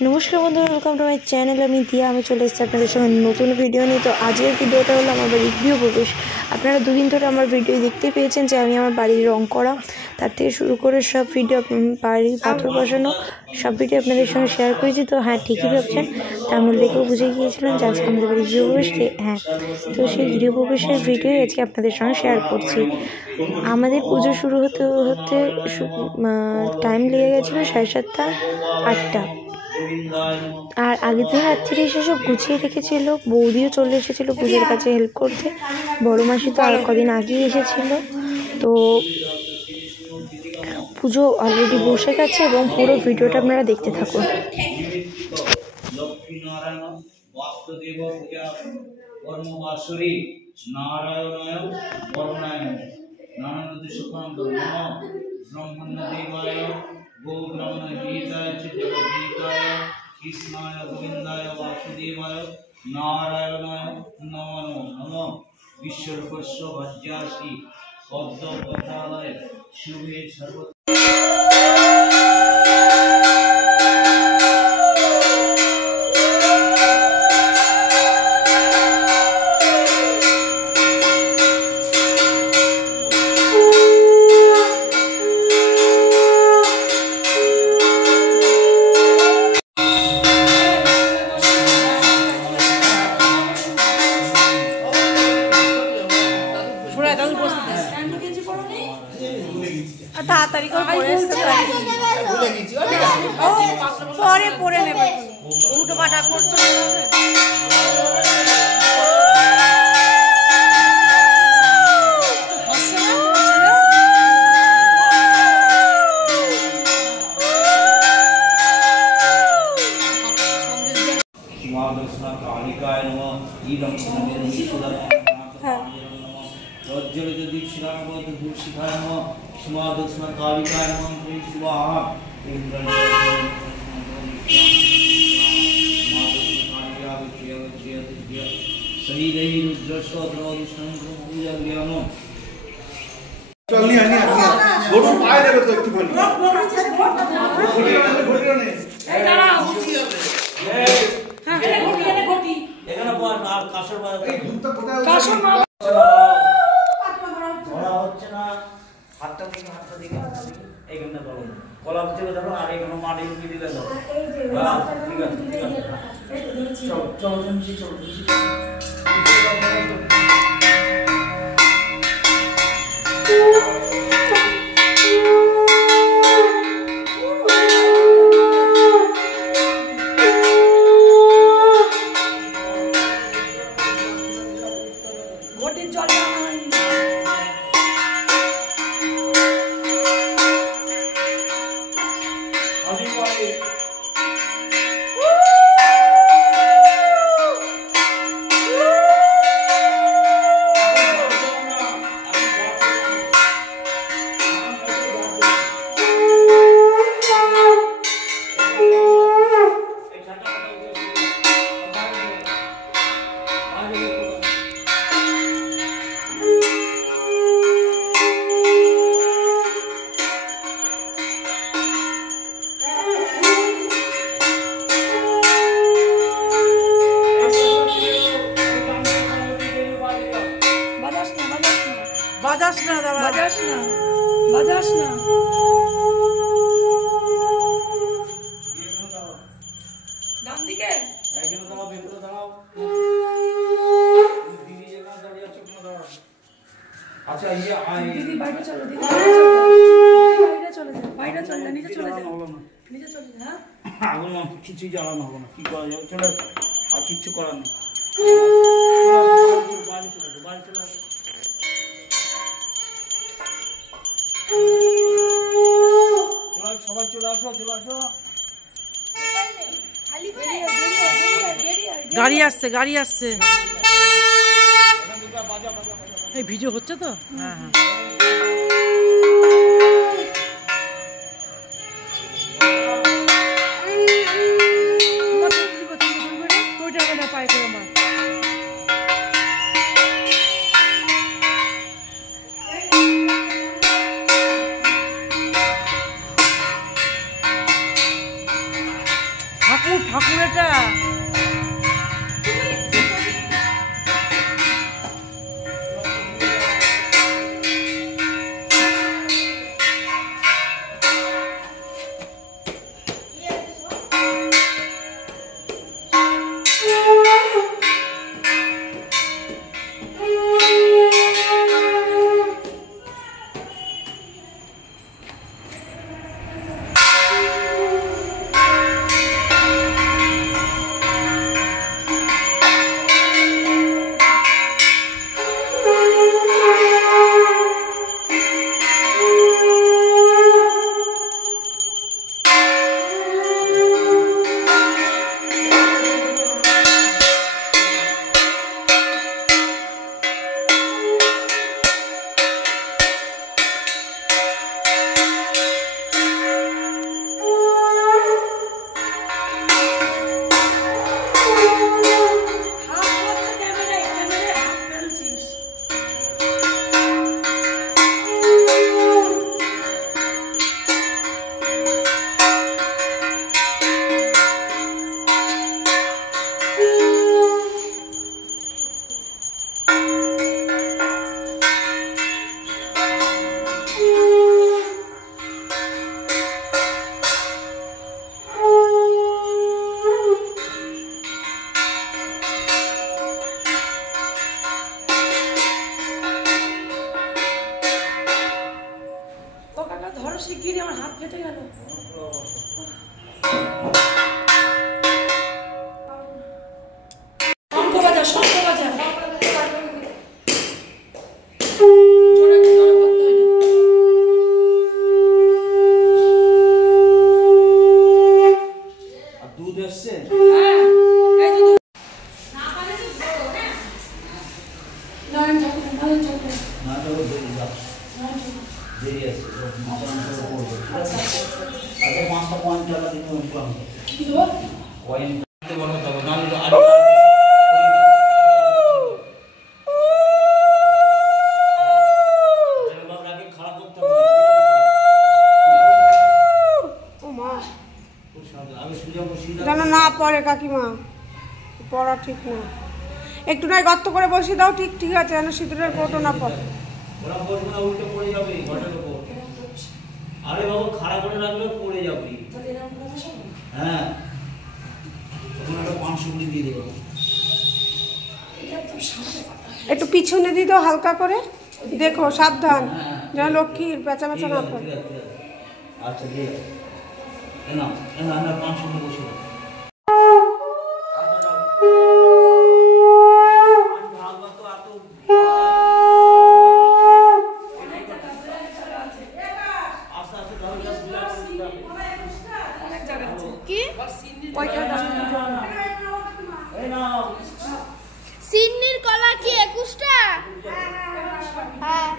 नमस्कार बंधुरा welcome to my channel আমি দিয়া আমি চলে এসেছি আপনাদের সঙ্গে নতুন ভিডিও নিয়ে। তো আজকের ভিডিওটা হলো আমার বাড়ির গৃহপ্রবেশ। আপনারা দুদিন ধরে আমার ভিডিও দেখতে পেয়েছেন যে আমি আমার বাড়ির রং করা তার থেকে শুরু করে সব ভিডিও বাড়ির পাথর বসানো সব ভিডিও আপনাদের সঙ্গে শেয়ার করেছি। তো হ্যাঁ, ঠিকই ভাবছেন, তামিল দেখেও বুঝে গিয়েছিলেন যে আজকে আমাদের বাড়ির গৃহপ্রবেশ। হ্যাঁ, তো সেই গৃহপ্রবেশের ভিডিও আজকে আপনাদের সঙ্গে শেয়ার করছি। আমাদের পুজো শুরু হতে হতে টাইম লেগে গেছিলো 7:30 8টা। আর আগের দিন রাত্রি এসে সব গুছিয়ে রেখেছিল। বৌদিও চলে এসেছিলো পুজোর কাছে হেল্প করতে। বড় মাসি তো আর কদিন আগেই এসেছিল। তো পুজো অলরেডি বসে গেছে এবং পুরো ভিডিওটা আপনারা দেখতে থাকুন। कृष्णाय गोविंदाय वासुदेवाय नारायणाय नमो नमः विश्वरूपस्य भज्यासि पद्मपत्रालय शुभे सर्व তাড়াতাড়ি করে পরে আসতে পরে পরে নেবে উঠো পাটা করছো कालिकाय नमः ईदं प्रज्वलित दीक्षितांगोत धूषिताय नमः शिवादर्शन कालिकाय नमः श्री शिवाः शरीरैः रुद्रस्य द्रवदुष्णं पूजा ज्ञानो चलनी आनी गोडू पाए देबे तो একটুখানি এই দাঁড়াও হ্যাঁ ঘটি এখানে পর আর কাশর পর এই দুধটা কোথায় কাশর না ধরা হচ্ছে না হাতটা দিকে এইখানে ধরো কলাপ থেকে ধরো আর এখানে মাটি দিয়ে দিলে দাও ঠিক আছে চল চল চল বাজাস না ডান দিকে এইখানে দাঁড়াও ভেতরে দাঁড়াও দিদি যেখানে দাঁড়িয়ে আছে ওখানে দাঁড়াও আচ্ছা এই আই দিদি বাইরে চলো দিদি বাইরে চলে যা নিচে চলে যা হ্যাঁ আগুন কিছু জ্বালানো হবে না কি করা যাবে চলো আর কিছু করার নেই বাড়ি চলে সবাই চলে আসো গাড়ি আসছে এই ভিডিও হচ্ছে তো হ্যাঁ হ্যাঁ পায় করে আমার ঠাকুর ঠাকুর এটা ধরো শিগগিরই, আমার হাত ফেটে গেল। শঙ্খ বাজা, শঙ্খ বাজা। দুধ এসছে? না তো দেরি আছে, আচ্ছা 5টা পয়েন্ট টাকা দিতে হবে। কয়েন বলো তবে না খারাপ করতে হবে। যেন না পড়ে কাকিমা, পড়া ঠিক না। একটু নয় গর্ত করে বসিয়ে দাও, ঠিক ঠিক আছে, যেন সিঁদুরের কোটো না পড়ে। ওরা বলবে না উল্টে পড়ে যাবে ঘরের উপর। আরে বাবু খাড়া করে রাখলেও পড়ে যাবে। হ্যাঁ তখন একটা 500 করে দিয়ে দেবো। একটু পিছনে দিয়ে দাও হালকা করে, দেখো সাবধান যেন লক্ষ্মীর পেঁচা মেচা না পড়ে। আচ্ছা দিয়ে না না না 500 করে বসে দাও। সিন্নির কলা কি 21টা? হ্যাঁ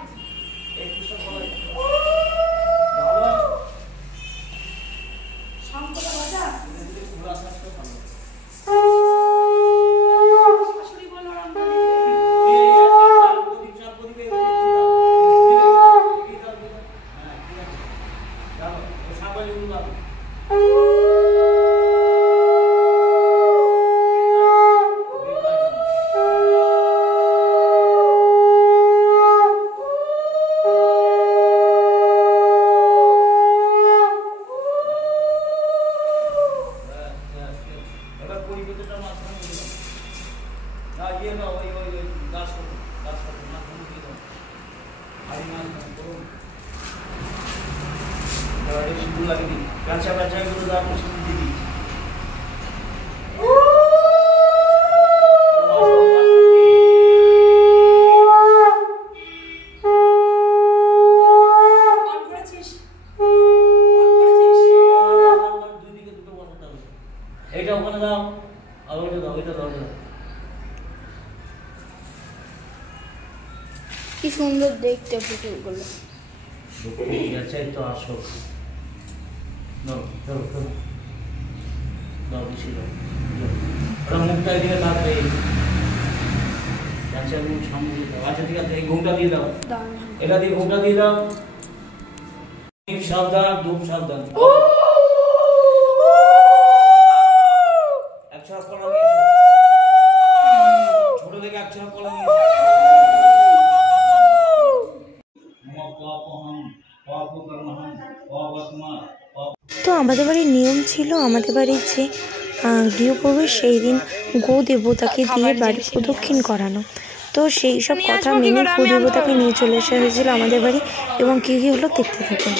এটা ওখানে দাও আর ওইটা দাও, ওইটা দাও। কি সুন্দর দেখতে পুতুলগুলো। আচ্ছা তো আসো দাও দাও দাও দাও বেশি দাও। ওরা মুখটা এদিকে থাকবে। আচ্ছা মুখ সামনে দিয়ে দাও। আচ্ছা ঠিক আছে এই ঘুমটা দিয়ে দাও, এটা দিয়ে ঘুমটা দিয়ে দাও। সাবধান, ধূপ সাবধান। তো আমাদের বাড়ির নিয়ম ছিল, আমাদের বাড়ির যে গৃহপ্রবেশ সেই দিন গো দেবতাকে দিয়ে বাড়ি প্রদক্ষিণ করানো। তো সেই সব কথা মেনে গো দেবতাকে নিয়ে চলে আসা হয়েছিল আমাদের বাড়ি, এবং কী কী হলো দেখতে থাকুন।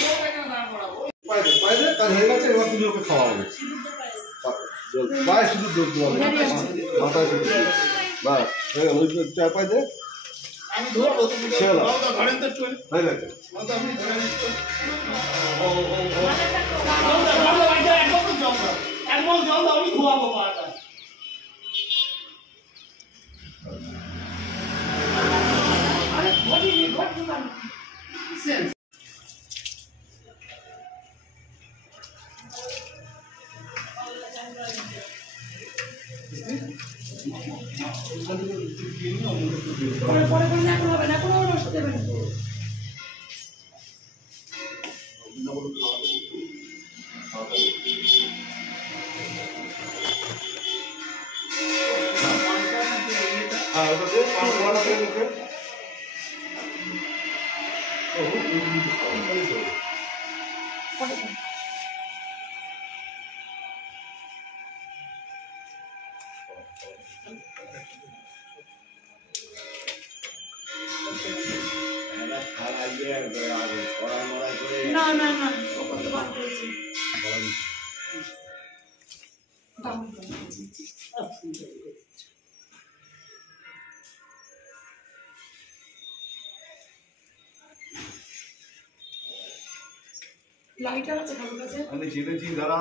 আমি জেনেছি যারা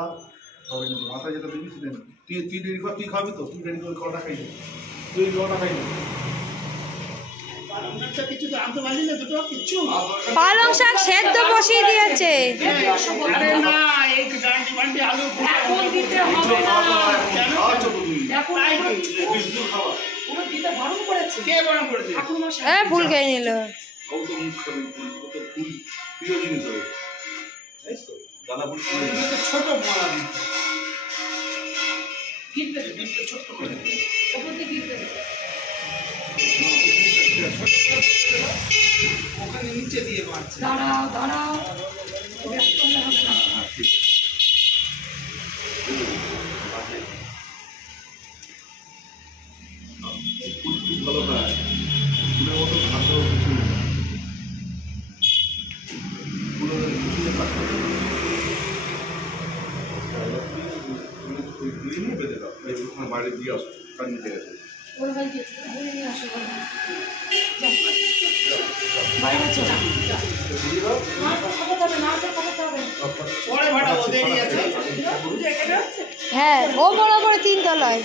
মাথায় যেটা দেখেছিলেন, তুই রেডি কর, তুই খাবি তো, তুই রেডি করে কটা খাইনি, তুই কটা খাইনি। পালং শাক সেদ্ধ বসিয়ে দিয়েছে। ভুল খেয়ে নিল। প্রিয় জিনিস হবে দাদা ফুল ছোট ওখানে নিচে দিয়ে দাঁড়াও দাঁড়াও ভালো খায় ফুলের মতো খাদ্য কিছু বাইরে দিয়ে আসো কান নিতে গেছে হ্যাঁ, ও বড় বড় 3 তলায়।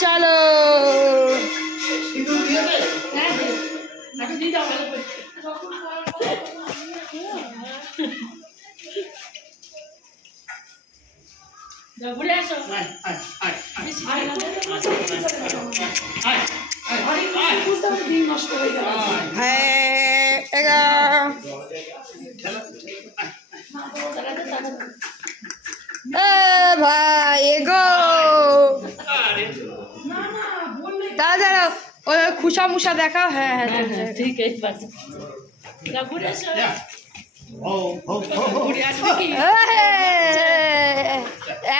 চলো ভাই এগো দাঁড়াও, ওই খুশা মুসা দেখাও। হ্যাঁ হ্যাঁ ঠিক আছে।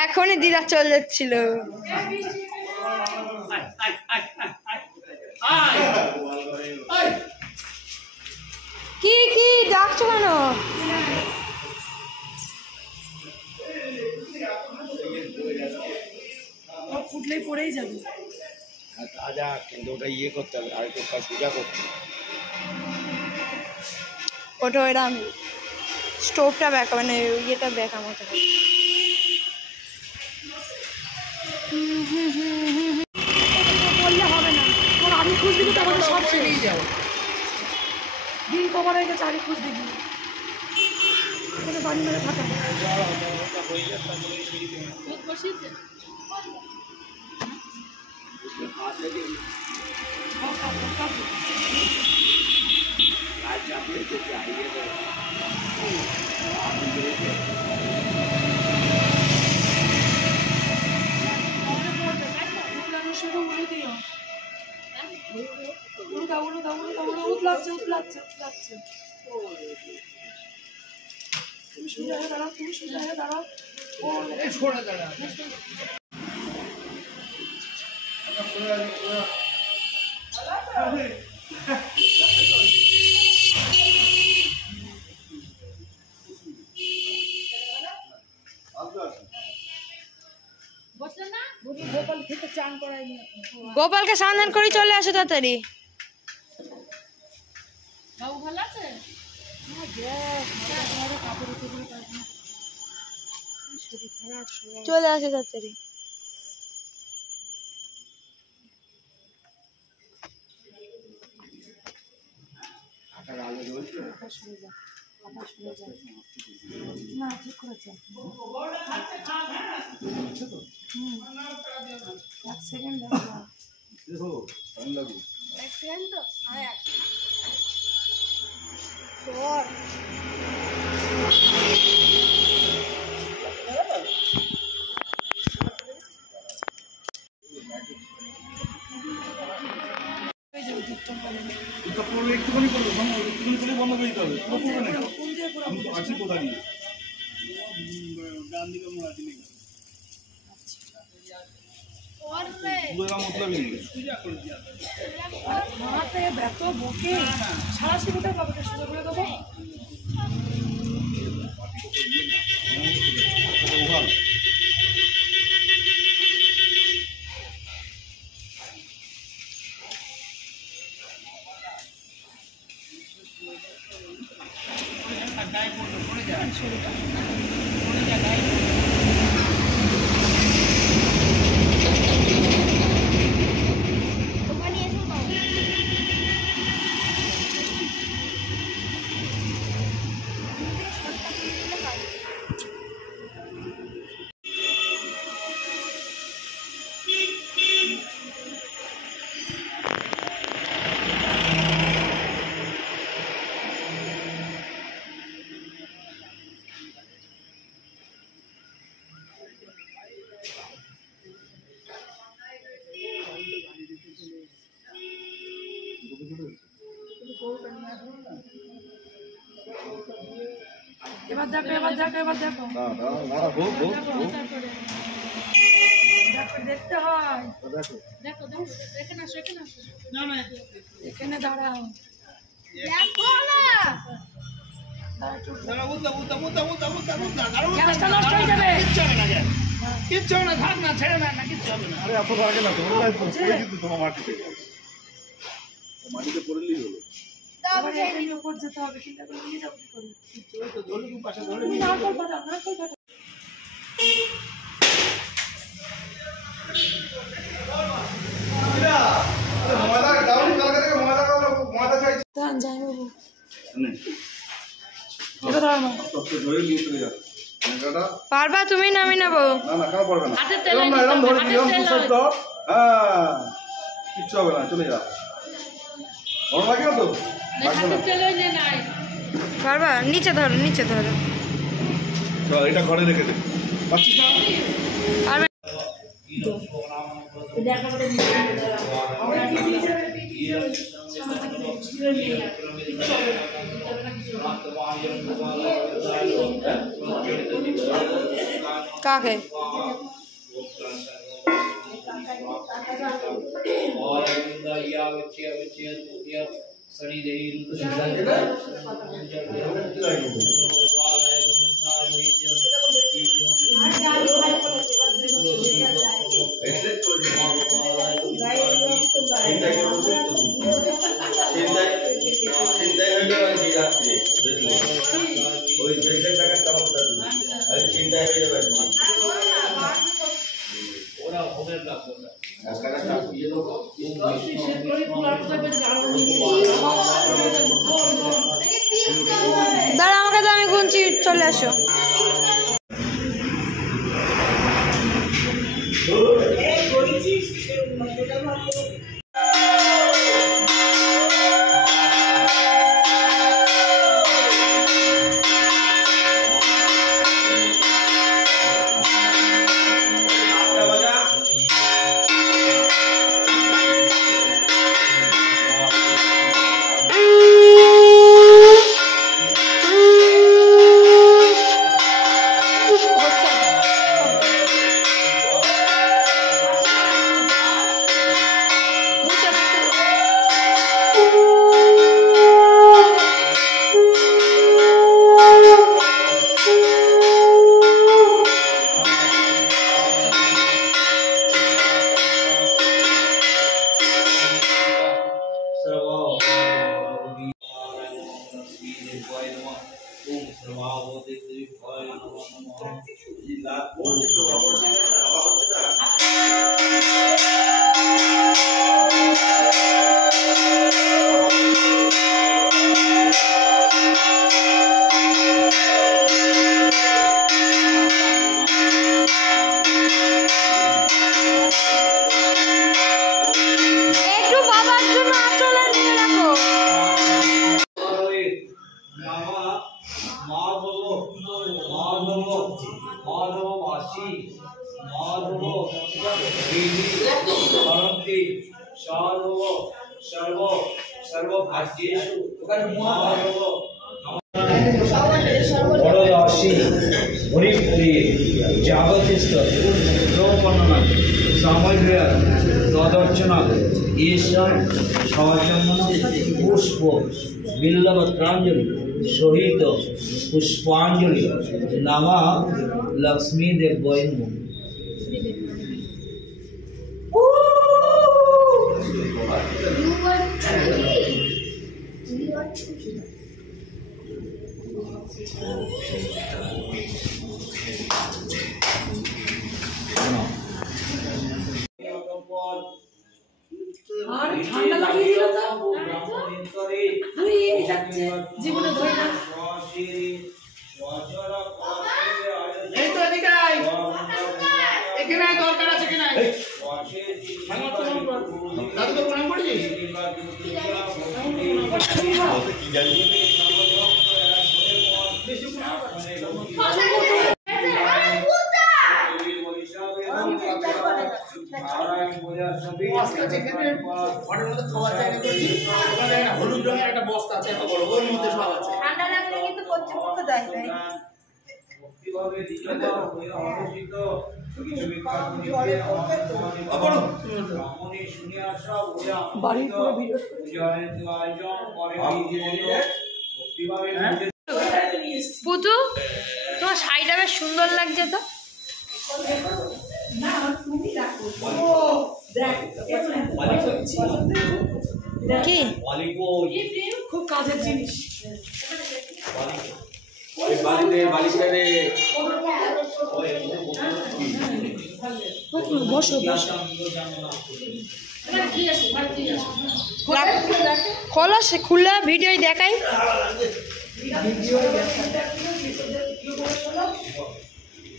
এখনই দিদা চলে যাচ্ছিল। কি কি ডাকছো কেন? ফুটলেই পড়েই যাবে। আজা কিন্তু ওটা ইয়ে করতে হবে, আর একটু সোজা করতে হবে। ওটা এরকম স্টোভটা ব্যাকা, মানে ইয়েটা ব্যাকা মতো বললে হবে না। ওর আগে খুঁজ দিবি তো আমাদের সব ছেড়েই যাও। দিন কবার হয়ে গেছে, আগে খুঁজ দিবি। বাড়ি মেরে থাকা শুরু করে দিও। গোপালকে স্নান করে চলে আসো তাড়াতাড়ি। চলে আসো তাড়াতাড়ি। একটুখানি করবো, একটুখানি করে বন্ধ করে দিতে হবে। আমি তো আছি কোথায় নিয়ে ডান দিকে মোড়াটি নেই মতলবই নেই। এবার দেখো, এবার দেখো, এবার দেখো, দেখতে হয়। দেখো দেখো, এখানে আসো, এখানে আসো, এখানে দাঁড়াও। গ্যাসটা নষ্ট হয়ে যাবে। কিচ্ছু হবে না, থাক না, ছেড়ে না, কিচ্ছু হবে না। আরে এত লাগে না, তোমরা কিন্তু তোমার মাটিতে পড়লেই হলো। এবার এখানে উপর যেতে হবে, চিন্তা করে নিয়ে যাবো কি করে? তুমি নারকেল ফাটাও, নারকেল ফাটাও। যাই বাবু, এটা ধরো। পারবা তুমি না আমি নেবো? কিচ্ছু হবে না, চলে যা। ভালো লাগে না তো? পারবা? নিচে ধরো, নিচে ধরো। চল, এটা ঘরে রেখে দে। পাচ্ছিস না? পারবে? কাকে? দাঁড়া, আমাকে তো আমি গুনছি, চলে আসো। সভাপতি ভয় নমঃ একটু বাবার জন্য আঁচলে নিয়ে রাখো। মাধববাসী মাধব সর্বভাগ্যেষু মাধব বড়দাসী হরিপ্রিয়ে জাগতিষ্ঠ প্রপন্না সামগ্রী তদর্চনা ঈশা সচন্দন পুষ্প বিল্লপত্রাঞ্জলি সহিত পুষ্পাঞ্জলি নামা লক্ষ্মী দেবৈ নমঃ। ঠান্ডা লাগিয়ে দিল তো জীবনে ধরে না এই তো এদিকে আয় এখানে দরকার আছে কিনা দাদুকে প্রণাম করেছিস হলুদ রঙের একটা বস্তা আছে এত বড় ওর মধ্যে সব আছে ঠান্ডা লাগলে কিন্তু কর্তৃপক্ষ দেয় নাই। পুতু তোমার শাড়িটা বেশ সুন্দর লাগছে তো। কি খুব কাজের জিনিস বসো খোলা সে খুললা ভিডিও দেখাই।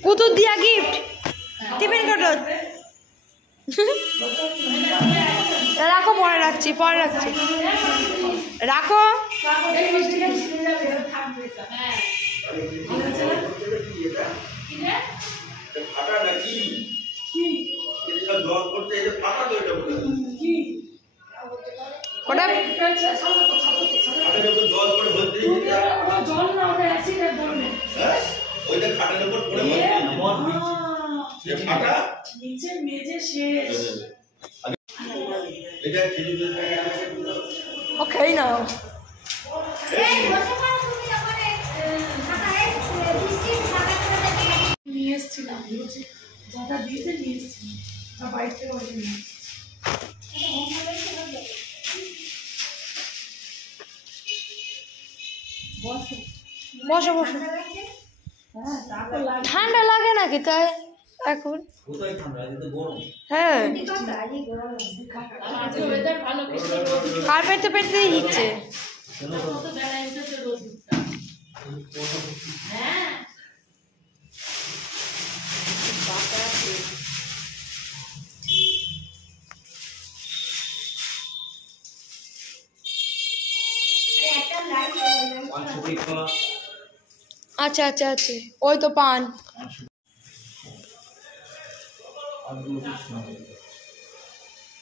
কুতুর দিয়া গিফট টিফিন কাটত রাখো পরে রাখছি রাখো। ওটা জল না ওটা অ্যাসিডের ধরনের নিচের মেজে শেষ ও খেয়ে নাও। নিয়ে এসেছিলাম যাটা দিয়েছে নিয়ে এসেছিলাম আর বাইরে থেকে ওইটা নিয়ে বসো বসো। ঠান্ডা লাগে নাকি তাই এখন? কোথায় ঠান্ডা আজকে গরম। হ্যাঁ আজকে ওয়েদার ভালো কার্পেটে পেটতেই দিচ্ছে। কত বেলায় উঠেছে রোদটা হ্যাঁ আচ্ছা আচ্ছা আচ্ছা ওই তো পান।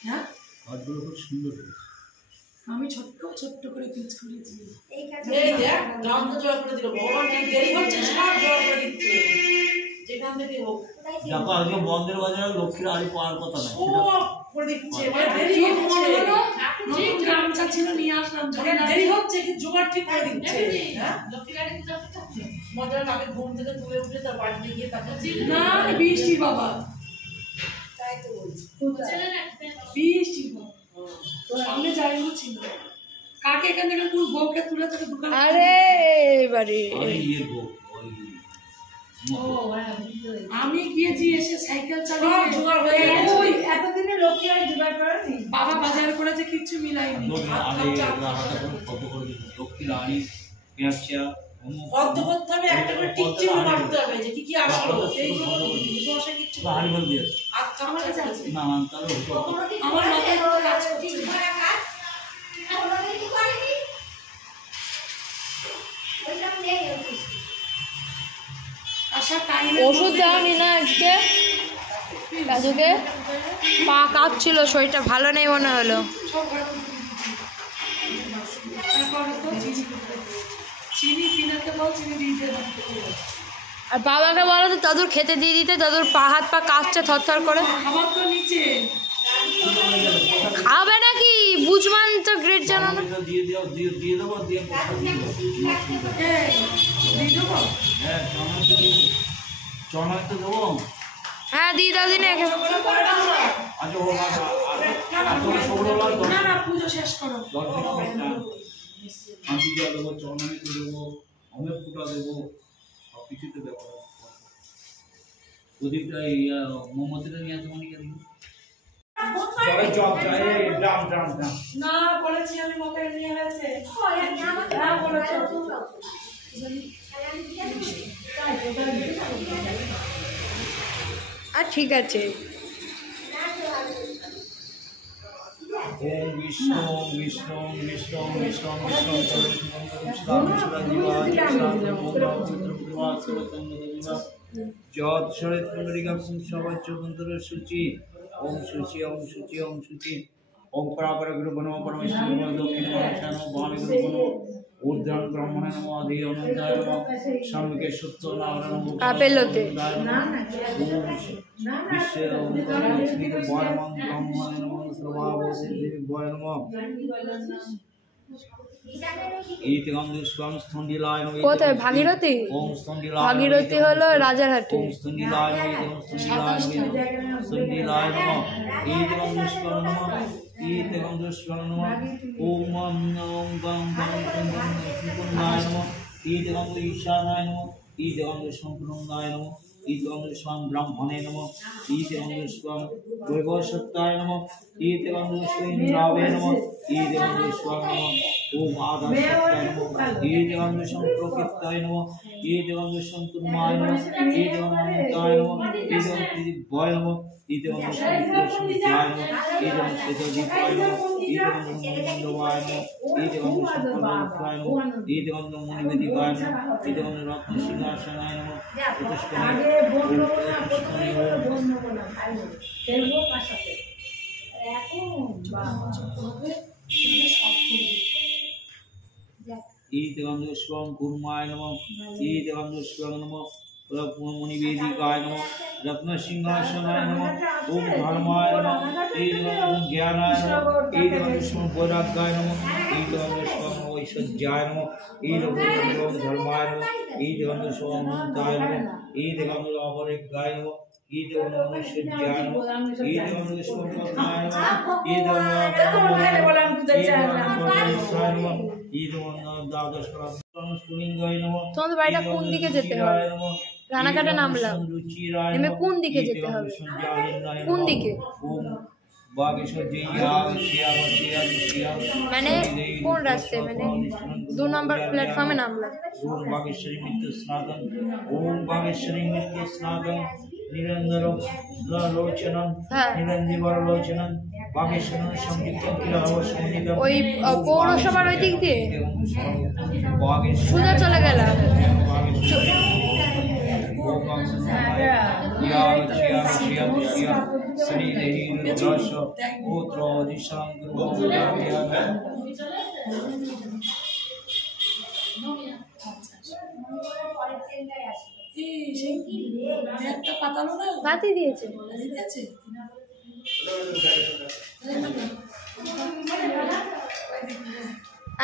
হ্যাঁ হাতগুলো খুব সুন্দর। আমি ছোট্ট ছোট্ট করে পিচ করেছি এই দেখ গ্রাউন্ড জয় করে দিল ভগবান ঠিক দেরি হচ্ছে সব জয় করে দিচ্ছে যেখান থেকে হোক দেখো আজকে বন্ধের বাজারে লক্ষ্মীর আড়ি পাওয়ার কথা না ও করে দিচ্ছে দেরি হচ্ছে ঠিক গামছা ছিল নিয়ে আসলাম দেরি হচ্ছে কি জোগাড় ঠিক করে দিচ্ছে হ্যাঁ লক্ষ্মীর আড়ি তো মজার আগে ঘুম থেকে তুলে উঠে তার বাড়িতে গিয়ে তাকে না বৃষ্টি বাবা তাই তো বলছি বৃষ্টি সামনে যাই ছিল কাকে এখান থেকে তুই বউকে তুলে তোকে দোকান আরে এবারে ওই ইয়ে গো ওই আমি গিয়েছি এসে সাইকেল চালিয়ে জোগাড় হয়ে গেছে ওই এতদিনে লক্ষ্মী আর জোগাড় করেনি বাবা বাজার করেছে কিছু মিলাইনি কত করে লক্ষ্মী রানী পেঁচা বদ্ধ করতে হবে একটা করে টিক চিহ্ন মারতে হবে যে কি কি আসলো সেই দোষে কিছু হানি বল দিয়ে আচ্ছা আমার কাছে আছে না না তাহলে আমার মাথায় কোনো কাজ করছে আশা টাইমে ওষুধ দেওয়ানি না আজকে রাজুকে পা কাঁপছিল, শরীরটা ভালো নেই মনে হলো। চিনি কিনাতে বল চিনি দিতে আর বাবাকে বলো তো দাদুর খেতে দিয়ে দিতে, দাদুর পা হাত পা কাঁপছে থরথর করে। আমার তো নিচে খাবে নাকি বুঝমান তো গ্রেট জানো না। দিয়ে দাও দিয়ে দেবো দিয়ে হ্যাঁ চনায় তো দেবো। হ্যাঁ দিয়ে দাও দিনে আচ্ছা না না পুজো শেষ করো আমি যা দেবো চনায় তো দেবো, অমের ফুটা দেবো, সব কিছুতে দেবো। প্রদীপটা মোমবাতিটা নিয়ে আসবো নাকি না বলেছি আমি মোকে নিয়ে গেছে না বলেছি আর ঠিক আছে। ওম বিষ্ণু বিষ্ণু বিষ্ণু বিষ্ণু বিষ্ণু যত শরৎ পুণ্ডরিকা পুংসবাচ্য মন্ত্র সূচি ওম সূচি ওম সূচি ওম সূচি ওম পরাপর গুরু বনম পরমেশ্বর দক্ষিণ মহাশান বাণী গুরু বনম ঊর্ধ্বং ব্রহ্মণে নমঃ আদি অনন্তায় নমঃ সম্মুখে সত্য নারায়ণ কাপেলোতে বিশ্বে লক্ষ্মী বর্মং ব্রহ্মণে নমঃ সর্বাবস্থি দেবী বয় নমঃ কোথায় ভাগীরথী? ভাগীরথী হলো রাজারহাটে। ব্রাহ্মণে নম ঈদেবং বৈভবসত্তায় নম ঈদেবং ইন্দ্রাবে নম ঈদেবং নম ওম আদাসত্তায় নম ঈদেবং প্রকৃতায় নম ঈদেবং কুর্মায় নম ঈদেবং অনন্তায় নম ঈদেবং দিব্যায় নম ঈদেবং সূর্যায় নম ঈদেবং শ্বেতদীপায় নম ঈদেবং মণ্ডবায় নম ঈদেবং শঙ্করায় নম ঈদেবং মণিবেদিকায় নম ঈদেবং রত্নসিংহাসনায় নম ঈদেবং কুর্মায় নম ঈদেবং নম মণিবেদিকায় নম রত্নসিংহাসনায় নম ওম ধর্মায় নম ঈদেবং জ্ঞানায় নম ঈদেবং বৈরাগ্যায় নম ঈদেবং ঐশ্বর্যায় নম ঈদেবং ধর্মায় নম ঈদেবং অনন্তায় নম ঈদেবং অপরিজ্ঞায় নম ঈদেবং ঐশ্বর্যায় নম ঈদেবং সম্পদায় নম ঈদেবং ঈদেবং দ্বাদশ স্ফুলিঙ্গায় নম। তোমাদের বাড়িটা কোন দিকে যেতে হবে? রানাঘাটে নামলাম, নেমে কোন দিকে যেতে হবে? কোন দিকে মানে কোন রাস্তায়? মানে 2 নম্বর প্ল্যাটফর্মে নামলাম। ওম বাগেশ্বরী মৃত্যু স্নাতন ওম বাগেশ্বরী মৃত্যু স্নাতন নিরঞ্জনম লোচনম নিরঞ্জিবর লোচনম বাগেশ্বরম সংযুক্তম কিলাবসংগীতম। ওই পৌরসভার ওই দিক দিয়ে সোজা চলে গেলাম। বাতি দিয়েছে।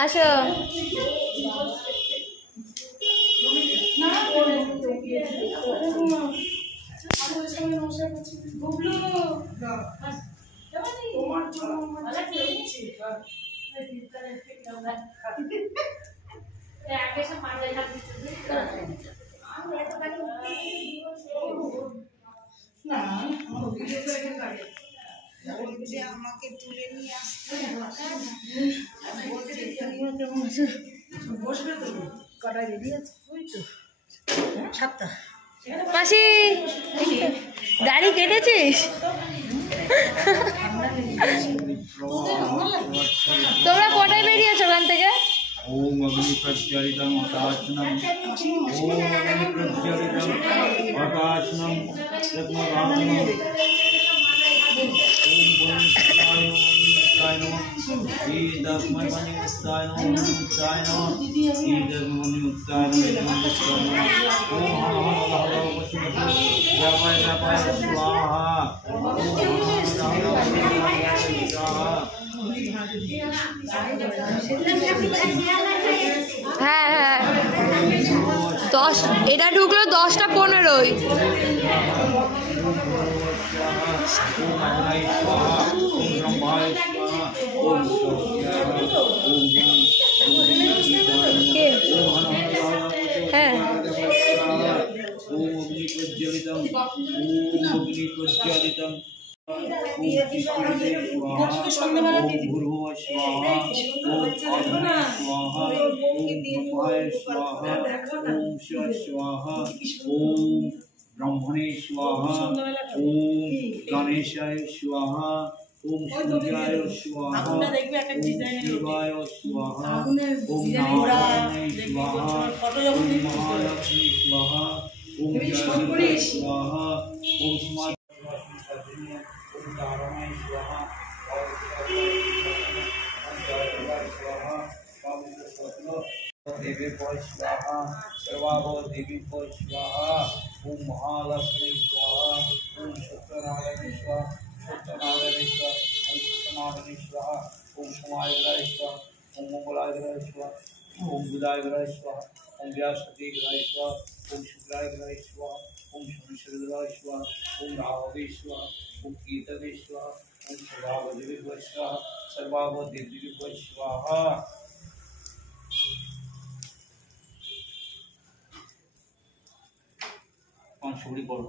আসো আমাকে তুলে নিয়ে আসতে বসবে তো কটায় রেডি আছে ওই তো 7টা মাসি দাড়ি কেটেছিস? তোমরা কটায় বেরিয়েছো ওখান থেকে? ओम अग्नि प्रज्वलितम आकाशनम ओम अग्नि प्रज्वलितम आकाशनम रत्नगानम ओम वनिष्ठाय नमः ई दस्मै वनिष्ठाय नमः ई दस्मै वनिष्ठाय नमः ओम हर हर हर पशुपति जपय जपय स्वाहा ओम हर हर स्वाहा। হ্যাঁ হ্যাঁ 10 এটা ঢুকলো 10টা 15ই। হ্যাঁ সন্ধ্যাবেলা দিয়ে দিব स्वाहा ओम स्वाहा ओम स्वाहा ओम ब्रह्मणे स्वाहा ओम गणेशाय स्वाहा ओम सूर्याय स्वाहा ओम शिवाय स्वाहा ओम नारायणाय स्वाहा ओम महालक्ष्मी स्वाहा ओम जय स्वाहा ओम नारायण स्वाहा देवी स्वाहा सर्वाभो देवी स्वाहा ओम महालक्ष्मी स्वाहा ओम सत्यनारायण स्वाहा सत्यनारायण स्वाहा ओम सत्यनारायण स्वाहा ओम समाय स्वाहा ओम मंगलाय स्वाहा ओम बुधाय स्वाहा ओम व्यासदेव स्वाहा ओम शुक्लाय स्वाहा ओम शनिश्चराय स्वाहा ओम राहवे स्वाहा ओम कीर्तने स्वाहा ओम सर्वाभदेवी स्वाहा सर्वाभदेवी स्वाहा। शुभरी बोलो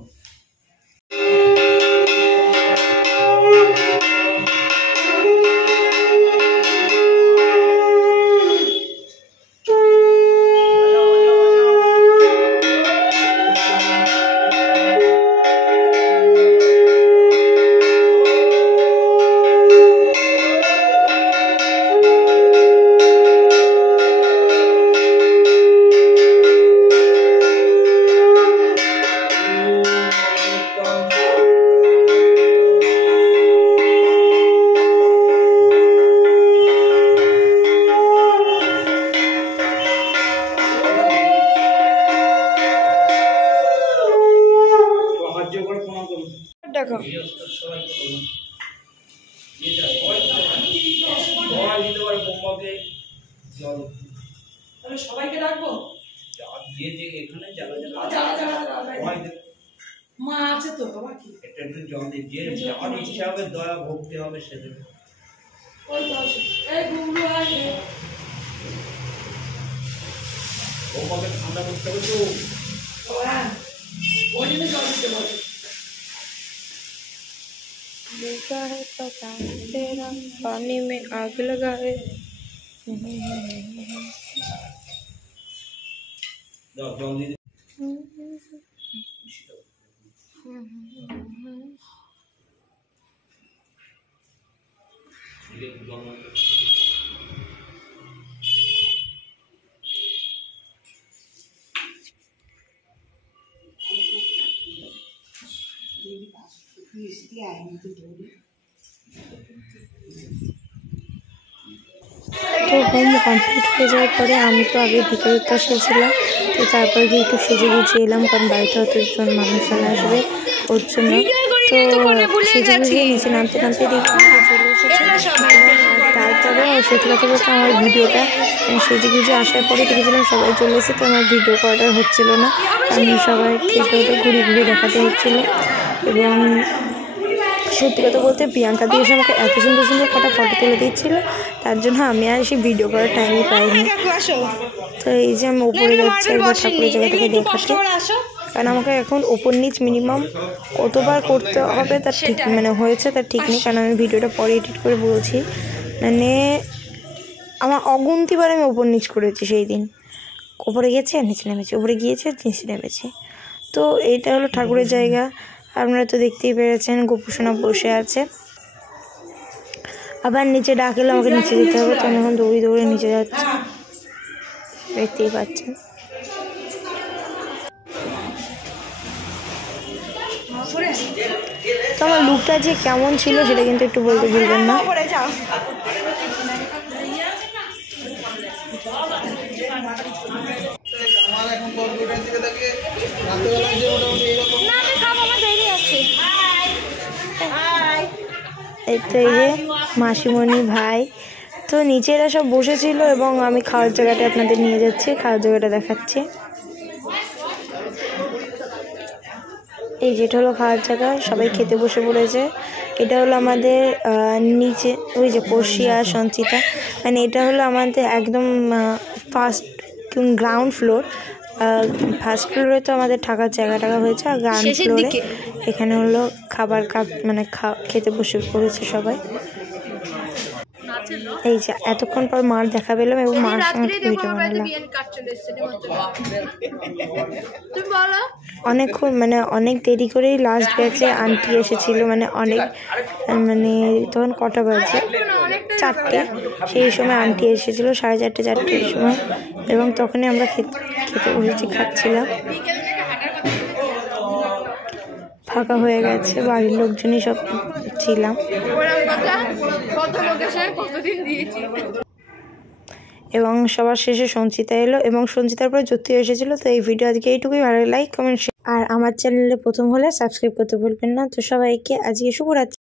সবাইকে ডাকবো মা আছে তো বাবা কি এটা একটু জল দিয়ে যে যার ইচ্ছা হবে দয়া ভক্তি হবে সেদিন ওই দাও এই গুলো আছে ওকে ঠান্ডা করতে হবে তো হ্যাঁ ওই জন্য জল দিতে হবে लगा है पता तेरा पानी में आग लगा है। তো হোম কমপ্লিট হয়ে যাওয়ার পরে আমি তো আগে ভিতরটা সেজেছিলাম, তো তারপরে গিয়ে একটু সেজে গুছিয়ে এলাম, কারণ বাড়িতে হয়তো একজন মানুষজন আসবে ওর জন্য। তো সেজে গুছিয়ে নিচে নামতে নামতে দেখি চলে এসেছে। তারপরে সত্যি কথা বলতে আমার ভিডিওটা সেজে গুজে আসার পরে দেখেছিলাম সবাই চলে এসে, তো আমার ভিডিও করাটা হচ্ছিলো না, আমি সবাই খেতে ঘুরে ঘুরে দেখাতে হচ্ছিলো। এবং সত্যি কথা বলতে প্রিয়াঙ্কা দিয়ে এসে আমাকে এত সুন্দর সুন্দর কটা ফটো তুলে দিচ্ছিল, তার জন্য আমি আর সেই ভিডিও করার টাইমই পাইনি। তো এই যে আমি উপরে যাচ্ছি একবার ঠাকুরের জায়গাটাকে দেখাতে, কারণ আমাকে এখন ওপর নিচ মিনিমাম কতবার করতে হবে তার ঠিক মানে হয়েছে তার ঠিক নেই, কারণ আমি ভিডিওটা পরে এডিট করে বলছি। মানে আমার অগুন্তিবার আমি ওপর নিচ করেছি সেই দিন, ওপরে গিয়েছে আর নিচে নেমেছি, ওপরে গিয়েছে আর নিচে নেমেছি। তো এইটা হলো ঠাকুরের জায়গা, আপনারা তো দেখতেই পেরেছেন গোপুসোনা বসে আছে। আবার নিচে ডাকলে আমাকে নিচে যেতে হবে, তো আমি এখন দৌড়ে দৌড়ে নিচে যাচ্ছি, দেখতেই পাচ্ছেন। তো আমার লুকটা যে কেমন ছিল সেটা কিন্তু একটু বলতে ভুলবেন না। এই তো এই যে মাসিমণি ভাই, তো নিচেরা সব বসেছিল এবং আমি খাওয়ার জায়গাটা আপনাদের নিয়ে যাচ্ছি, খাওয়ার জায়গাটা দেখাচ্ছি। এই যেটা হলো খাওয়ার জায়গা, সবাই খেতে বসে পড়েছে। এটা হলো আমাদের নিচে ওই যে পড়শি আর সঞ্চিতা, মানে এটা হলো আমাদের একদম ফার্স্ট গ্রাউন্ড ফ্লোর। ফার্স্ট ফ্লোরে তো আমাদের থাকার জায়গা টাকা হয়েছে, আর গ্রাউন্ড ফ্লোরে এখানে হলো খাবার মানে খেতে বসে পড়েছে সবাই। এই যে এতক্ষণ পর মার দেখা পেলাম এবং মার সঙ্গে ভিডিও বানালাম। অনেকক্ষণ মানে অনেক দেরি করেই লাস্ট ব্যাচে আন্টি এসেছিল, মানে অনেক মানে তখন কটা বাজে 4টে, সেই সময় আন্টি এসেছিল 4:30 4টের সময়, এবং তখনই আমরা খেতে বসেছি, খাচ্ছিলাম। ফাঁকা হয়ে গেছে, বাড়ির লোকজনই সব ছিলাম। এবং সবার শেষে সঞ্চিতা এলো এবং সঞ্চিতার পরে জ্যোতি এসেছিলো। তো এই ভিডিও আজকে এইটুকুই, ভালো লাইক কমেন্ট আর আমার চ্যানেলে প্রথম হলে সাবস্ক্রাইব করতে ভুলবেন না। তো সবাইকে আজকে শুভরাত্রি।